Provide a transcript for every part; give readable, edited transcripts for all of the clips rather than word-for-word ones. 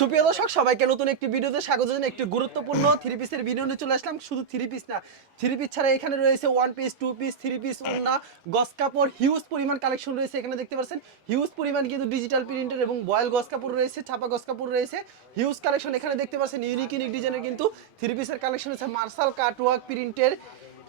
সুপ্রিয় দর্শক সবাইকে নতুন একটি ভিডিওতে স্বাগত জানাই। একটি গুরুত্বপূর্ণ থ্রি পিসের ভিডিও নিয়ে চলে আসলাম। শুধু থ্রি পিস না, থ্রি পিস ছাড়া এখানে রয়েছে one piece, two piece, three piece, ওড়না, গস কাপড়, হিউজ পরিমাণ কালেকশন রয়েছে। এখানে দেখতে পাচ্ছেন হিউজ পরিমাণ কিন্তু ডিজিটাল প্রিন্টের এবং বয়েল গস কাপড় রয়েছে, ছাপা গস কাপড় রয়েছে, হিউজ কালেকশন। এখানে দেখতে পাচ্ছেন ইউনিক ইউনিক ডিজাইনের কিন্তু থ্রি পিসের কালেকশন আছে। মার্শাল কাটওয়ার্ক প্রিন্টের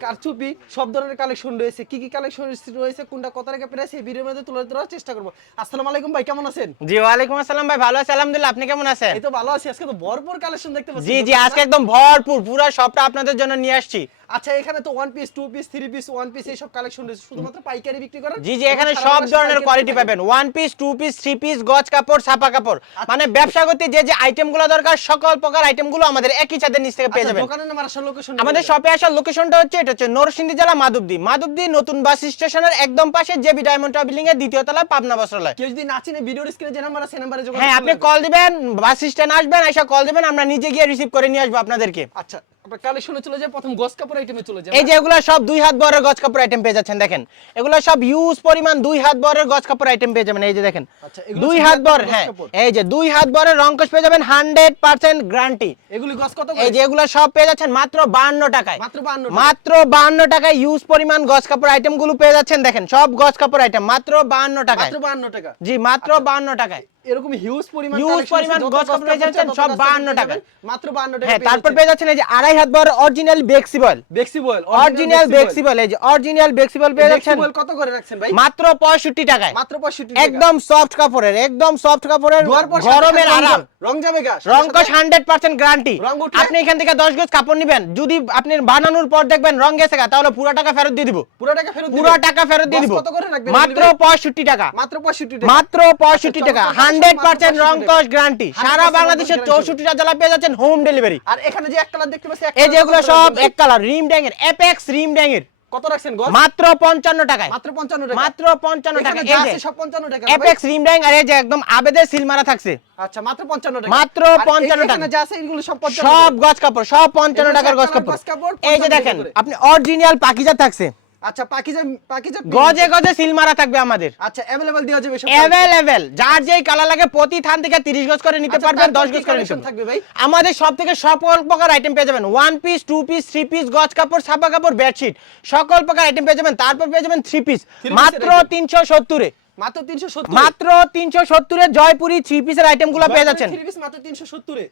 কারচুপি সব ধরনের কালেকশন রয়েছে। কি কি কালেকশন রয়েছে, কোনটা কত টাকা প্রাইস, এই ভিডিওর মধ্যে তুলে ধরার চেষ্টা করব। আসসালামু আলাইকুম ভাই, কেমন আছেন? জি ওয়ালাইকুম আসসালাম ভাই, ভালো আছি আলহামদুলিল্লাহ। আপনি কেমন আছেন? এই তো ভালো আছি। আজকে তো ভরপুর কালেকশন দেখতে পাচ্ছি। জি জি, আজকে একদম ভরপুর পুরো সবটা আপনাদের জন্য নিয়ে আসছি। আচ্ছা, এখানে তো one piece, two piece, three piece, one piece এই সব কালেকশন রয়েছে। শুধুমাত্র পাইকারি বিক্রি করেন? জি জি, এখানে সব ধরনের কোয়ালিটি পাবেন। One piece, two piece, three piece, গজ কাপড়, ছাপা কাপড়, মানে ব্যবসা করতে যে যে আইটেমগুলো দরকার সকল প্রকার আইটেমগুলো আমাদের একই ছাদের নিচ থেকে পেয়ে যাবেন। দোকানের নাম আর আসল লোকেশন? আমাদের শপে আসার লোকেশনটা হচ্ছে এটা হচ্ছে নরসিংদী জেলা মাধবদী নতুন বাস স্টেশনের একদম পাশে জেবি ডায়মন্ড বিল্ডিং এর দ্বিতীয় তলায় পাবনা বস্ত্রালয়। কেউ যদি না চিনে ভিডিওর স্ক্রিনে যে নাম্বার আছে নাম্বারে যোগাযোগ হ্যাঁ, আপনি কল দিবেন, বাস স্ট্যান্ড আসবেন, এসে কল দিবেন, আমরা নিজে গিয়ে রিসিভ করে নিয়ে আসবো আপনাদেরকে। আচ্ছা, আমরা কালেকশনে চলে যাই। প্রথম গস কাপড় আইটেমে চলে যাই। এই যে এগুলা সব 2 হাত বরের গজ কাপড় আইটেম পেয়ে যাচ্ছেন। দেখেন এগুলা সব ইউজ পরিমাণ 2 হাত বরের গজ কাপড় আইটেম পেয়ে যাবেন। এই যে দেখেন 2 হাত বর, হ্যাঁ এই যে 2 হাত বরের রংকশ পেয়ে যাবেন 100% গ্যারান্টি। এগুলি গস কত করে? এই যে এগুলা সব পেয়ে যাচ্ছেন মাত্র 52 টাকায়। মাত্র 52 টাকায় ইউজ পরিমাণ গজ কাপড় আইটেম গুলো পেয়ে যাচ্ছেন। দেখেন সব গজ কাপড় আইটেম মাত্র 52 টাকায়। মাত্র 52 টাকা? জি মাত্র 52 টাকায়। এরকম হিউজ পরিমাণ গজ কাপড় পেয়ে যাচ্ছেন সব 52 টাকায়। মাত্র 52 টাকা। হ্যাঁ, তারপর পেয়ে যাচ্ছেন এই যে 2.5 হাত বড় অরিজিনাল বেক্সিবল। অরিজিনাল বেক্সিবল, এই যে অরিজিনাল বেক্সিবল পেয়ে যাচ্ছেন। বেক্সিবল কত করে রাখছেন ভাই? মাত্র 65 টাকায়। মাত্র 65 টাকা। একদম সফট কাপড়ের, গরমের আরাম। রং যাবে গা? রংকশ 100% গ্যারান্টি। আপনি এখান থেকে 10 গজ কাপড় নেবেন, যদি আপনি বানানোর পর দেখবেন রং গেছে গা, তাহলে পুরো টাকা ফেরত দিয়ে দিব। পুরো টাকা ফেরত দিব। কত করে রাখবেন? মাত্র 65 টাকা। মাত্র 65 টাকা। মাত্র 65 টাকা। 100% রংকশ গ্যারান্টি। সারা বাংলাদেশের 64টা জেলা পেয়ে যাচ্ছেন হোম ডেলিভারি। আর এখানে যে এক কালার দেখতে পাচ্ছি, এই যে এগুলো সব এক কালার রিম ড্যাঙের, এপেক্স রিম ড্যাঙের। কত রাখছেন গজ? মাত্র 55 টাকায়। মাত্র 55 টাকা। মাত্র 55 টাকা। এই যে সব 55 টাকা। এপেক্স রিম ড্যাং আর এই যে একদম আবেদে সিল মারা থাকছে। আচ্ছা, মাত্র 55 টাকা। মাত্র 55 টাকা। এখানে যা আছে এগুলো সব 55 সব গজ কাপড়, সব 55 টাকার গজ কাপড়। এই যে দেখেন আপনি অরিজিনাল পাকিজা থাকছে। আচ্ছা, পাকিজা গজে গজে সিল মারা থাকবে আমাদের। আচ্ছা, अवेलेबल দেওয়া যাবে সব? अवेलेबल, যার যেই কালার লাগে প্রতি থান থেকে 30 গজ করে নিতে পারবেন, 10 গজ করে নিতে থাকবে ভাই। আমাদের সব থেকে সকল প্রকার আইটেম পেয়ে যাবেন। One piece, two piece, three piece, গজ কাপড়, ছাপা কাপড়, বেডশিট, সকল প্রকার আইটেম পেয়ে যাবেন। তারপর পেয়ে যাবেন থ্রি পিস মাত্র 370 এ। মাত্র 370? মাত্র 370 এ জয়পুরি থ্রি পিসের আইটেমগুলো পেয়ে যাচ্ছেন। থ্রি পিস মাত্র 370 এ।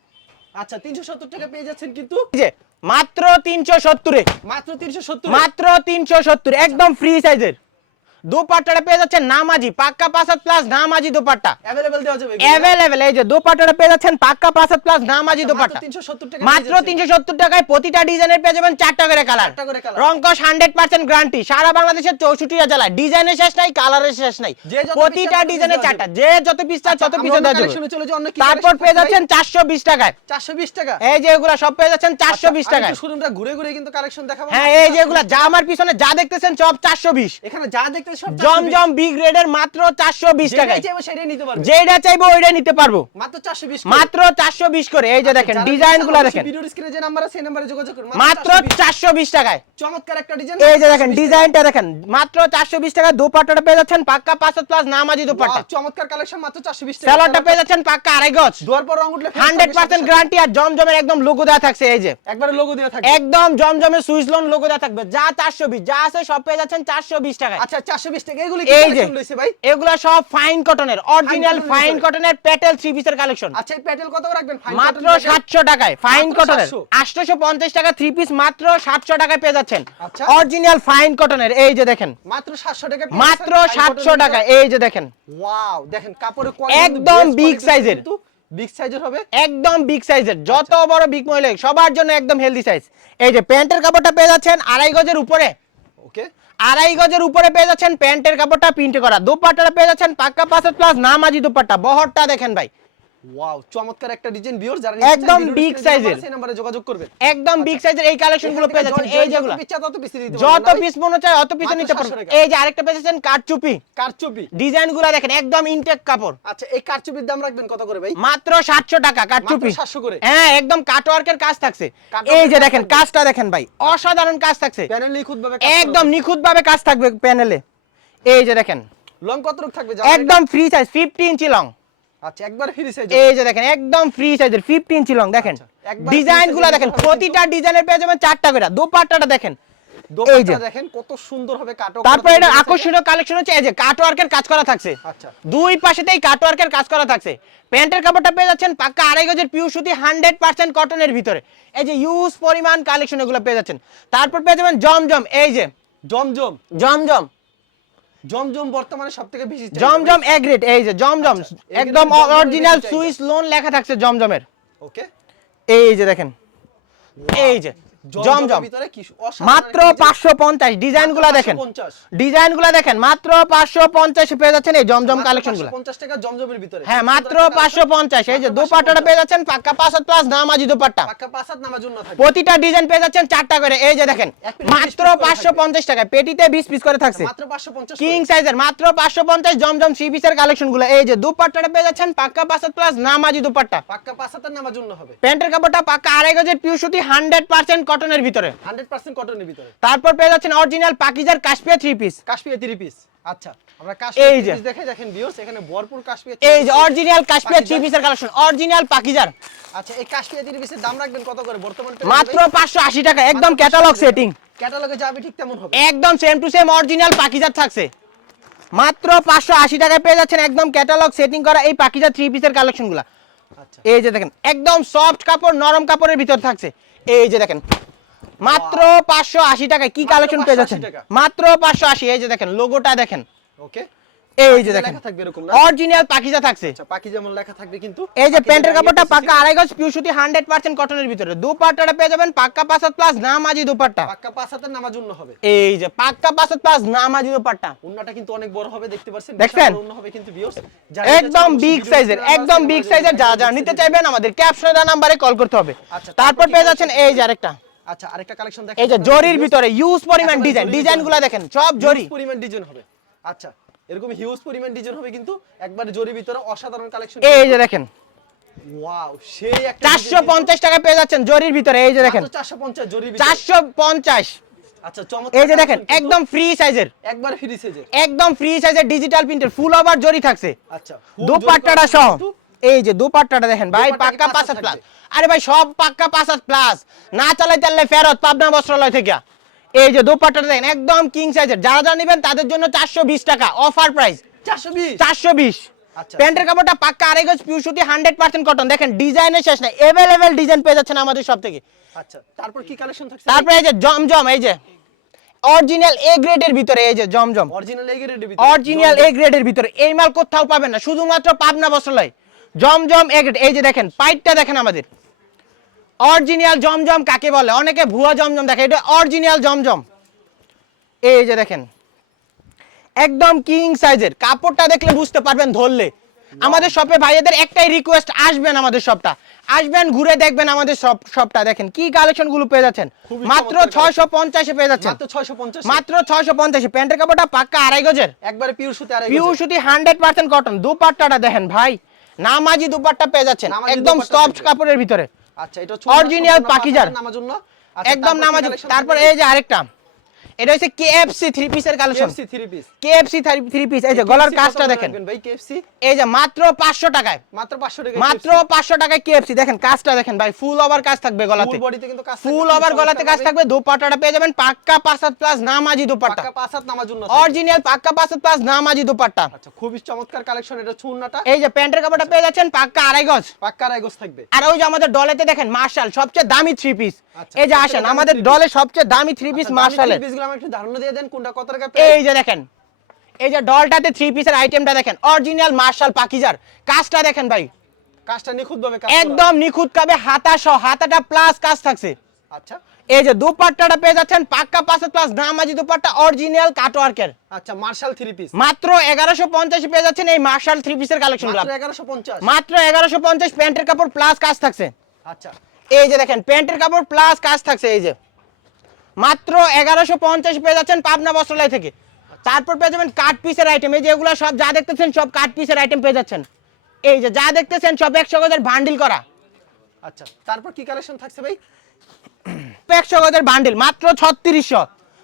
আচ্ছা, 370 টাকা পেয়ে যাচ্ছেন কিন্তু। যে মাত্র 370 এ। মাত্র 370? মাত্র 370, একদম ফ্রি সাইজের। দোপাট্টাটা পেয়ে যাচ্ছেন নামাজি, পাক্কা 5 প্লাস নামাজি দোপাট্টা। अवेलेबल দেওয়া যাবে? अवेलेबल, এই যে দোপাট্টাটা পেয়ে যাচ্ছেন পাক্কা 5 প্লাস নামাজি দোপাট্টা। মাত্র 370 টাকায় প্রতিটা ডিজাইনের পেয়ে যাবেন 4টা করে কালার। রংকশ 100% গ্যারান্টি। সারা বাংলাদেশের 64টা জেলায় ডিজাইনের শেষ নাই, কালারের শেষ নাই। প্রতিটা ডিজাইনে 4টা, যে যত পিস চাই তত পিস দেওয়া যাবে। তারপর পেয়ে যাচ্ছেন 420 টাকায়। 420 টাকা? এই যে এগুলা সব পেয়ে যাচ্ছেন 420 টাকায়। শোরুমটা ঘুরে ঘুরে কিন্তু কালেকশন দেখাবো। হ্যাঁ, এই যে এগুলা যা আমার পিছনে যা দেখতেছেন সব 420। এখানে যা দেখতেছেন সব জমজম বিগ রেডের মাত্র 420 টাকায়। যেটা চাইবো ওইটা নিতে পারবো মাত্র 420। মাত্র 420 করে। এই যে দেখেন ডিজাইনগুলো দেখেন, ভিডিওর স্ক্রিনে যে নাম্বার আছে সেই নম্বরে যোগাযোগ করুন। মাত্র 420 টাকায়। চমৎকার একটা ডিজাইন। এই যে দেখেন ডিজাইনটা দেখেন, মাত্র 420 টাকা। দোপাট্টাটা পেয়ে যাচ্ছেন পাক্কা 5 প্লাস নামাজি দোপাট্টা। চমৎকার কালেকশন, মাত্র 420 টাকা। সালোয়ারটা পেয়ে যাচ্ছেন পাক্কা 2.5 গজ। দুয়ার পর রং উঠলে 100% গ্যারান্টি। আর জমজমের একদম লোগো দেওয়া থাকছে। এই যে একবারে লোগো দেওয়া থাকবে। একদম জমজমের সুইচ লোন লোগো দেওয়া থাকবে। যা 420 যা আছে সব পেয়ে যাচ্ছেন 420 টাকায়। আচ্ছা, 420 টাকা। এগুলো কি কালেকশন রয়েছে ভাই? এগুলা সব ফাইন কটনের, অরিজিনাল ফাইন কটনের প্যাটেল থ্রি পিসের কালেকশন। আচ্ছা, এই প্যাটেল কত রাখবেন? মাত্র 700 টাকায়। ফাইন কটনের 850 টাকা থ্রি পিস মাত্র 700 টাকায় পেয়ে যাচ্ছেন। অরিজিনাল ফাইন কটনের। এই যে দেখেন মাত্র 700 টাকা। মাত্র 700 টাকা। এই যে দেখেন, ওয়াও, দেখেন কাপড়ের কোয়ালিটি একদম বিগ সাইজের। বিগ সাইজের হবে? একদম বিগ সাইজের। যত বড় বিগ মহিলা সবার জন্য একদম হেলদি সাইজ। এই যে প্যান্টের কাপড়টা পেয়ে যাচ্ছেন 2.5 গজের উপরে। ওকে, 2.5 গজের উপরে পেয়ে যাচ্ছেন প্যান্টের কাপড়টা প্রিন্ট করা। দোপাট্টাটা পেয়ে যাচ্ছেন পাক্কা 5 প্লাস নামাজি দোপাট্টা। বহরটা দেখেন ভাই, ওয়াও, চমৎকার একটা ডিজাইন। ভিউয়ার যারা একদম বিগ সাইজের, সেই নম্বরে যোগাযোগ করবেন। একদম বিগ সাইজের এই কালেকশনগুলো পেয়ে যাচ্ছেন। এই যেগুলো যত পিস মনে চায় অত পিস নিতে পারবেন। এই যে আরেকটা পেয়ে যাচ্ছেন কারচুপি। কারচুপি ডিজাইনগুলো দেখেন একদম ইনটেক কাপড়। আচ্ছা, এই কারচুপির দাম রাখবেন কত করে ভাই? মাত্র 700 টাকা কারচুপি। 700 করে? হ্যাঁ, একদম কাটওয়ার্কের কাজ থাকছে। এই যে দেখেন কাজটা দেখেন ভাই, অসাধারণ কাজ থাকছে। প্যানেল নিখুঁতভাবে একদম নিখুঁতভাবে কাজ থাকবে প্যানেলে। এই যে দেখেন লং কত রূপ থাকবে? একদম ফ্রি সাইজ 50 ইঞ্চি লং। আচ্ছা একবার ফ্রি সাইজ, এই যে দেখেন একদম ফ্রি সাইজের 15 ইঞ্চি লং দেখেন, ডিজাইনগুলো দেখেন, প্রতিটা ডিজাইনের পেয়ে যাবেন 4টা করে। দোপাট্টাটা দেখেন, এই যে দোপাট্টা দেখেন কত সুন্দর হবে কাট। তারপর এটা আকর্ষণীয় কালেকশন হচ্ছে এই যে কাট ওয়ার্কের কাজ করা থাকছে, আচ্ছা দুই পাশেতেই কাট ওয়ার্কের কাজ করা থাকছে। প্যান্টের কাপড়টা পেয়ে যাচ্ছেন পাক্কা 2.5 গজের পিওর সুতি 100% কটনের ভিতরে, এই যে ইউজ পরিমাণ কালেকশন এগুলো পেয়ে যাচ্ছেন। তারপর পেয়ে যাবেন জমজম, এই যে জমজম, জমজম, জমজম বর্তমানে সবথেকে বেশি জমজম এ গ্রেড, এই যে জমজম একদম অরিজিনাল সুইস লোন লেখা থাকছে জমজমের, ওকে। এই যে দেখেন, এই যে জমজম ভিতরে কি মাত্র 550, ডিজাইনগুলো দেখেন, ডিজাইনগুলো দেখেন, মাত্র 550 পেয়ে যাচ্ছেন এই জমজম কালেকশনগুলো। 50 টাকা জমজমের ভিতরে, হ্যাঁ মাত্র 550। এই যে দোপাট্টাটা পেয়ে যাচ্ছেন পাক্কা 5 প্লাস নামাজি দোপাট্টা, পাক্কা 5 হাত নামার জন্য থাকে। প্রতিটা ডিজাইন পেয়ে যাচ্ছেন 4টা করে, এই যে দেখেন মাত্র 550 টাকা, পেটিতে 20 পিস করে থাকছে, মাত্র 550 কিং সাইজের মাত্র 550 জমজম 3 পিসের কালেকশনগুলো। এই যে দোপাট্টাটা পেয়ে যাচ্ছেন পাক্কা 5 প্লাস নামাজি দোপাট্টা, পাক্কা 5 হাত নামার জন্য হবে। প্যান্টের কাপড়টা পাক্কা 2.5 গজের পিওর সুতি 100% কটনের ভিতরে, 100% কটনের ভিতরে। তারপর পেয়ে যাচ্ছেন অরিজিনাল পাকিজার কাশপিয়া 3 পিস, কাশপিয়া 3 পিস। আচ্ছা আমরা এই কাশপিয়া যে 3 পিস দেখে দেখেন ভিউয়ার্স, এখানে ভরপুর কাশপিয়া। এই যে অরিজিনাল কাশপিয়া 3 পিসের কালেকশন, অরিজিনাল পাকিজার। আচ্ছা এই কাশপিয়া 3 পিসের দাম রাখবেন কত করে বর্তমান? মাত্র 580 টাকা, একদম ক্যাটালগ সেটিং, ক্যাটালগে যাবে ঠিক তেমন হবে, একদম সেম টু সেম অরিজিনাল পাকিজার থাকছে। মাত্র 580 টাকায় পেয়ে যাচ্ছেন একদম ক্যাটালগ সেটিং করা এই পাকিজার 3 পিসের কালেকশনগুলো। আচ্ছা এই যে দেখেন একদম সফট কাপড়, নরম কাপড়ের ভিতর থাকছে, এই যে দেখেন মাত্র 580 টাকায় কি কালেকশন পেয়ে যাচ্ছেন, মাত্র 580। এই যে দেখেন লোগোটা দেখেন, ওকে। এই যে দেখেন লেখা থাকবে এরকম না, অরিজিনাল পাকিজা থাকছে। আচ্ছা পাকি যেমন লেখা থাকবে কিন্তু এই যে প্যান্টের কাপড়টা পাক্কা 2.5 গজ পিওর সুতি 100% কটনের ভিতরে, দোপাট্টাটা পেয়ে যাবেন পাক্কা 5 প্লাস নামাজি দোপাট্টা, পাক্কা 5 হাতের নামার জন্য হবে। এই যে পাক্কা 5 প্লাস নামাজি দোপাট্টা, উন্নাটা কিন্তু অনেক বড় হবে, দেখতে পাচ্ছেন দেখছেন? উন্না হবে কিন্তু ভিউয়ার্স, একদম বিগ সাইজের, একদম বিগ সাইজের। যা নিতে চাইবেন আমাদের ক্যাপশনে দেওয়া নম্বরে কল করতে হবে। আচ্ছা তারপর পেয়ে যাচ্ছেন এই যে আরেকটা, আচ্ছা আরেকটা কালেকশন দেখেন, এই যে জরির ভিতরে ইউজ পরিমাণ ডিজাইন, ডিজাইনগুলো দেখেন সব জরি পরিমাণ ডিজাইন হবে। আচ্ছা এরকম হিউজ পরিমাণ ডিজাইন হবে কিন্তু একবারে জরির ভিতরে অসাধারণ কালেকশন। এই যে দেখেন ওয়াও, সেই একটা 450 টাকা পেয়ে যাচ্ছেন জরির ভিতরে, এই যে দেখেন 450 জরির ভিতরে 450। আচ্ছা চমৎকার, এই যে দেখেন একদম ফ্রি সাইজের, একবার ফ্রি সাইজের, একদম ফ্রি সাইজের ডিজিটাল প্রিন্টের ফুল ওভার জরি থাকছে, আচ্ছা দোপাট্টাটা সহ। এই যে দোপাট্টাটা দেখেন ভাই দোপাট্টা পাক্কা কি 5 পাঁচ প্লাস, থাকবে? আরে ভাই সব পাক্কা 5 প্লাস, না চালাইতে পারলে ফেরত পাবনা বস্ত্রালয় থেকে। এই যে দোপাট্টাটা দেখেন একদম কিং সাইজের, যারা যারা নেবেন তাদের জন্য 420 টাকা অফার প্রাইস, 420। আচ্ছা প্যান্টের কাপড়টা পাক্কা 2.5 গজ পিওর সুতি 100% কটন, দেখেন ডিজাইনের শেষ নাই, अवेलेबल ডিজাইন পেয়ে যাচ্ছেন আমাদের সব থেকে। আচ্ছা তারপর কি কালেকশন থাকছে? তারপরে এই যে জমজম, এই যে অরিজিনাল এ গ্রেডের ভিতরে, এই যে জমজম অরিজিনাল এ গ্রেডের ভিতরে, অরিজিনাল এ গ্রেডের ভিতরে, এই মাল কোথাও পাবেন না, শুধুমাত্র পাবনা বস্ত্রালয়। জমজম এ গ্রেড, এই যে দেখেন পাইটটা দেখেন আমাদের অরিজিনাল জমজম কাকে বলে, অনেকে ভুয়া জমজম দেখে, এটা অরিজিনাল জমজম। এই যে দেখেন একদম কিং সাইজের, কাপড়টা দেখলে বুঝতে পারবেন ধরলে। আমাদের শপে ভাইয়াদের একটাই রিকোয়েস্ট, আসবেন আমাদের শপটা, আসবেন ঘুরে দেখবেন আমাদের শপটা, দেখেন কি কালেকশন গুলো পেয়ে যাচ্ছেন মাত্র 650 এ পেয়ে যাচ্ছেন, মাত্র 650, মাত্র 650। প্যান্টের কাপড়টা পাক্কা 2.5 গজের, একবারে পিওর সুতি, আর পিওর সুতি 100% কটন। দোপাট্টাটা দেখেন ভাই নামাজি দোপাট্টা পেয়ে যাচ্ছেন, নামাজি একদম দোপাট্টা সফট থাকবে। কাপড়ের ভিতরে, আচ্ছা এটা অরিজিনাল পাকিজার নামার জন্য, একদম নামাজি। তারপর এই যে আরেকটা, এটা হচ্ছে KFC 3 পিসের collection, KFC 3 piece, KFC 3 piece. এই যে গলার কাজটা দেখেন ভাই KFC এই যে মাত্র 500 টাকায়, মাত্র 500 টাকা, মাত্র 500 টাকায় KFC। দেখেন কাজটা দেখেন ভাই, ফুল ওভার কাজ থাকবে গলাতে, ফুল বডিতে কিন্তু কাজ থাকবে, ফুল ওভার গলাতে কাজ থাকবে। দোপাট্টাটা পেয়ে যাবেন পাক্কা 5 প্লাস নামাজি দোপাট্টা, পাক্কা 5 হাত নামার জন্য, অরিজিনাল পাক্কা 5 প্লাস নামাজি দোপাট্টা। আচ্ছা খুবই চমৎকার কালেকশন, এটা চুন্নাটা। এই যে প্যান্টের কাপড়টা পেয়ে যাচ্ছেন পাক্কা 2.5 গজ, পাক্কা রাইগস থাকবে। আর ওই যে আমাদের ডলেতে দেখেন মার্শাল সবচেয়ে দামি 3 পিস। আচ্ছা, এই যে সবচেয়ে আসেন দামি আমাদের 3 piece। ডলে সবচেয়ে দামি 3 পিস মার্শালের, পিসগুলো আমাকে একটু ধারণা দিয়ে দেন কোনটা কত টাকা এই যে দেখেন এই যে ডলটাতে 3 পিসের আইটেমটা দেখেন অরিজিনাল মার্শাল পাকিজার, কাজটা দেখেন ভাই কাজটা নিখুঁত ভাবে কাজ একদম নিখুঁত কাবে, হাতা সহ, হাতাটা প্লাস কাজ থাকছে। আচ্ছা এই যে দোপাট্টাটা পেয়ে যাচ্ছেন পাক্কা 5 প্লাস নামাজি দোপাট্টা, অরিজিনাল কাটওয়ার্কের, আচ্ছা মার্শাল 3 পিস মাত্র 1150 পেয়ে যাচ্ছেন এই মার্শাল 3 পিসের কালেকশনগুলো, মাত্র 1150, মাত্র 1150। প্যান্টের কাপড় প্লাস কাজ থাকছে। আচ্ছা এই যে দেখেন প্যান্টের কাপড় প্লাস কাজ থাকছে, এই যে মাত্র 1150 পেয়ে যাচ্ছেন পাবনা বস্ত্রালয় থেকে। তারপর পেয়ে যাবেন কাট পিসের আইটেম, এই যে এগুলো সব যা দেখতেছেন সব কাট পিসের আইটেম পেয়ে যাচ্ছেন। এই যে যা দেখতেছেন সব 100 গজের বান্ডিল করা। আচ্ছা তারপর কি কালেকশন থাকছে ভাই? 100 গজের বান্ডিল মাত্র 3600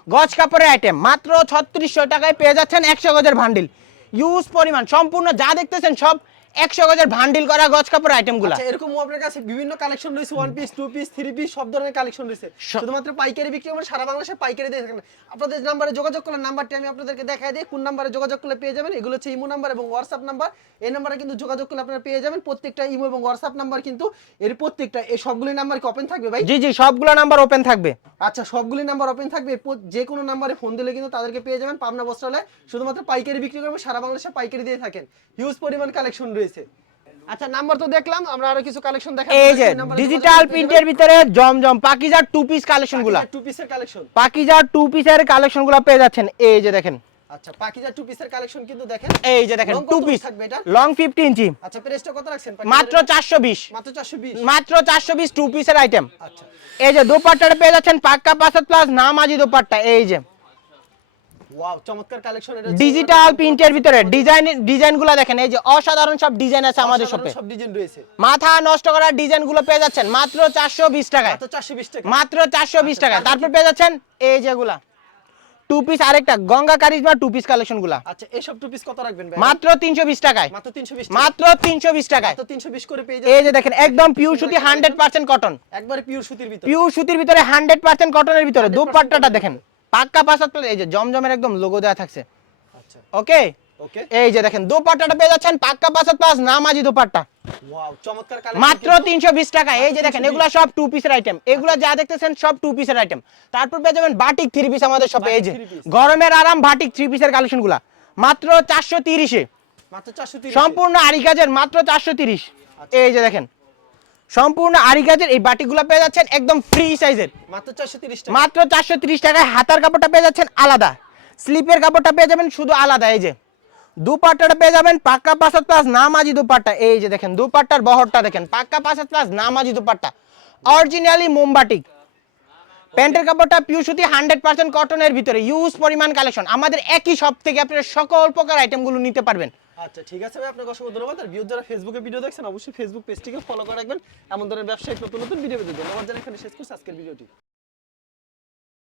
গজ কাপড়ের আইটেম, মাত্র 3600 টাকায় পেয়ে যাচ্ছেন 100 গজের বান্ডিল। ইউজ পরিমাণ সম্পূর্ণ যা দেখতেছেন সব 100 গজের বান্ডিল করা গজ কাপড় আইটেমগুলো। আচ্ছা এরকম আপনার কাছে বিভিন্ন কালেকশন রয়েছে, one piece, two piece, three piece, সব ধরনের কালেকশন রয়েছে। শুধুমাত্র পাইকারি বিক্রি করবেন, সারা বাংলাদেশে পাইকারি দিয়ে থাকেন। আপনাদের নাম্বারে যোগাযোগ করলে, নাম্বারটি আমি আপনাদেরকে দেখাই দিই, কোন নাম্বারে যোগাযোগ করলে পেয়ে যাবেন। এগুলো হচ্ছে ইমো নাম্বার এবং হোয়াটসঅ্যাপ নাম্বার। এই নাম্বারে কিন্তু যোগাযোগ করলে আপনারা পেয়ে যাবেন। প্রত্যেকটা ইমো এবং হোয়াটসঅ্যাপ নাম্বার কিন্তু এর প্রত্যেকটা, এই সবগুলি নাম্বার কি ওপেন থাকবে ভাই? জি জি, সবগুলো নাম্বার ওপেন থাকবে। আচ্ছা সবগুলি নাম্বার ওপেন থাকবে, যে কোনো নাম্বারে ফোন দিলে কিন্তু তাদেরকে পেয়ে যাবেন। পাবনা বস্ত্রালয় শুধুমাত্র পাইকারি বিক্রি করবে, সারা বাংলাদেশে পাইকারি দিয়ে থাকেন। হিউজ পরিমাণ কালেকশন রয়েছে। আচ্ছা নাম্বার তো দেখলাম, আমরা আরো কিছু কালেকশন দেখাবো। এই যে ডিজিটাল প্রিন্টের ভিতরে জমজম পাকিজার টু পিস কালেকশনগুলো, টু পিসের কালেকশন, পাকিজার টু পিসের কালেকশনগুলো পেয়ে যাচ্ছেন। এই যে দেখেন, আচ্ছা পাকিজা টু পিসের কালেকশন কিন্তু দেখেন। এই যে দেখেন টু পিস থাকবে এটা, লং 50 ইঞ্চি। আচ্ছা প্রাইসটা কত রাখছেন? মাত্র 420, মাত্র 420, মাত্র 420 টু পিসের আইটেম। আচ্ছা এই যে দোপাট্টাটা পেয়ে যাচ্ছেন পাক্কা 5 প্লাস নামাজি দোপাট্টা। এই যে ওয়াও চমৎকার কালেকশন। এটা ডিজিটাল প্রিন্টের ভিতরে ডিজাইনগুলো দেখেন, এই যে অসাধারণ সব ডিজাইন আছে আমাদের শপে। সব ডিজাইন রয়েছে, মাথা নষ্ট করা ডিজাইনগুলো পেয়ে যাচ্ছেন মাত্র 420 টাকায়, মাত্র 420 টাকা, মাত্র 420 টাকায়। তারপর পেয়ে যাচ্ছেন এই যেগুলা টু পিস, আরেকটা গঙ্গা কারিজমা টু পিস কালেকশনগুলো। আচ্ছা এই সব টু পিস কত রাখবেন ভাই? মাত্র 320 টাকায়, মাত্র 320, মাত্র 320 টাকায়, মাত্র 320 করে পেয়ে এই যাবেন। যে দেখেন একদম পিওর সুতি 100% কটন, একবারে পিওর সুতির ভিতর, পিওর সুতির ভিতরে 100% কটনের ভিতরে দোপাট্টাটা দেখেন পাক্কা 5 প্লাস। এই যে জমজমের একদম লোগো দেওয়া থাকছে। আচ্ছা ওকে, ওকে, এই যে দেখেন দোপাট্টাটা পেয়ে যাচ্ছেন পাক্কা 5 প্লাস নামাজি দোপাট্টা, ওয়াও চমৎকার কালেকশন মাত্র 320 টাকা। এই যে দেখেন এগুলা সব টু পিসের আইটেম, এগুলা যা দেখতেছেন সব টু পিসের আইটেম। তারপর পেয়ে যাবেন বাটিক থ্রি পিস আমাদের শপে। এই যে গরমের আরাম বাটিক থ্রি পিসের কালেকশনগুলা মাত্র 430 এ, মাত্র 430, সম্পূর্ণ আরি কাজের মাত্র 430। এই যে দেখেন সম্পূর্ণ আরি কাজের এই বাটিকগুলো পেয়ে যাচ্ছেন একদম ফ্রি সাইজের, মাত্র 430 টাকা, মাত্র 430 টাকায়। হাতার কাপড়টা পেয়ে যাচ্ছেন আলাদা, স্লিপের কাপড়টা পেয়ে যাবেন শুধু আলাদা। এই যে দুপাট্টাটা পেয়ে যাবেন পাক্কা 5 প্লাস নামাজি দুপাট্টা। এই যে দেখেন দুপাট্টার বহরটা দেখেন পাক্কা 5 প্লাস নামাজি দুপাট্টা, অরিজিনালি মোমবাটিক। প্যান্টের কাপড়টা পিওর সুতি 100% কটনের ভিতরে, ইউজ পরিমাণ কালেকশন। আমাদের একই শপ থেকে আপনারা সকল প্রকার আইটেমগুলো নিতে পারবেন। আচ্ছা ঠিক আছে ভাই, আপনাকে অসংখ্য ধন্যবাদ। আর ভিউয়ার যারা ফেসবুকে ভিডিও দেখছেন অবশ্যই ফেসবুক পেজটিকে ফলো করে রাখবেন। এমন ধরনের ব্যবসায়িক নতুন নতুন ভিডিও পেতে ধন্যবাদ জানাই। এখানে শেষ করছি আজকের ভিডিওটি।